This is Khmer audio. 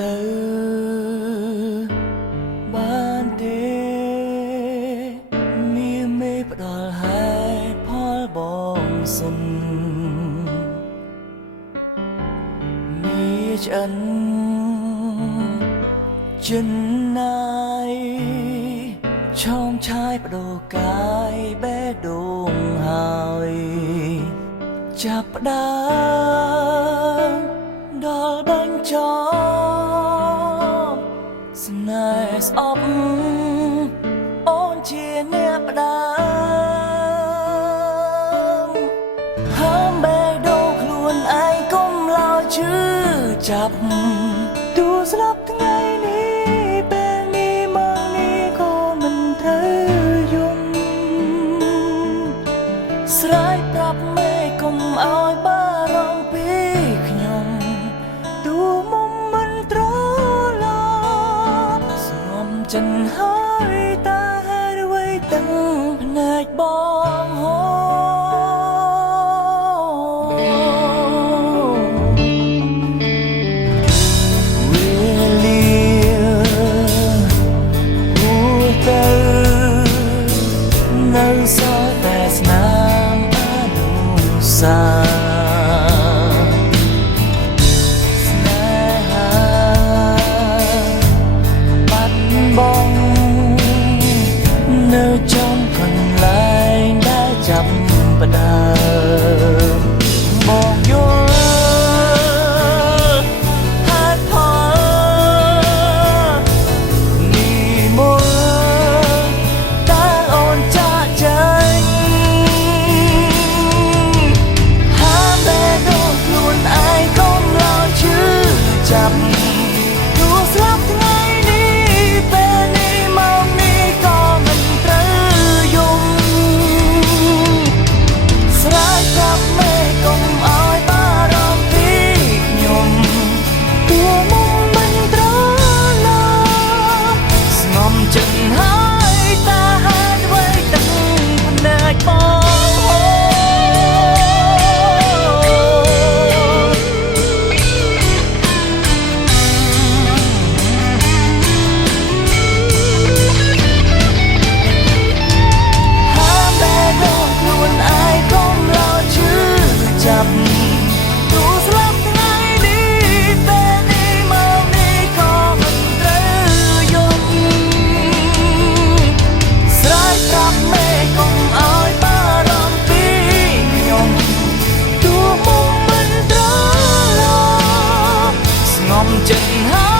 ទៅបានទេមានមេផ្ដល់ហេតុផលបងសិនមានឆ្អិនចិនណាយឆោមឆាយបដូរកាយបេះដូងហើយចាប់ផ្ដើមដល់បញ្ចប់ស្នេហ៍ស្អប់អូនជាអ្នកផ្ដើមហើមបេះដូងខ្លួនឯងកុំឡើយជឿចាប់ទូស្លាប់ថ្ងៃនេះពេលនេះមកនេះក៏មិនត្រូវយំស្រ័យប្រាប់មេកុំឲ្យបារម្ភពីខ្ញុំទូមុំមិនត្រឡប់ស្ងំចិនហើយតាហេតុអ្វីទាំងភ្នែកបងហូនៅសល់តែស្នាមអនុស្សាវរីយ៍ស្នេហាបាត់បង់នៅចំកន្លែងដែលចាប់ផ្ដើមបងយល់ហេតុផលនេះមកចាប់ទូស្លាប់ថ្ងៃនេះពេលនេះមកនេះក៏មិនត្រូវយំស្រ័យប្រាប់មេកុំឲ្យបារម្ភពីខ្ញុំទូមុំមិនត្រឡប់ស្ងំចិត្តហើយតាហេតុអ្វីទាំងភ្នែកបងចាប់ទូស្លាប់ថ្ងៃនេះពេលនេះមកនេះក៏មិនត្រូវយំស្រ័យប្រាប់មេកុំឲ្យបារម្ភពីខ្ញុំទូមុំមិនត្រឡប់ស្ងំចិត្តហើយ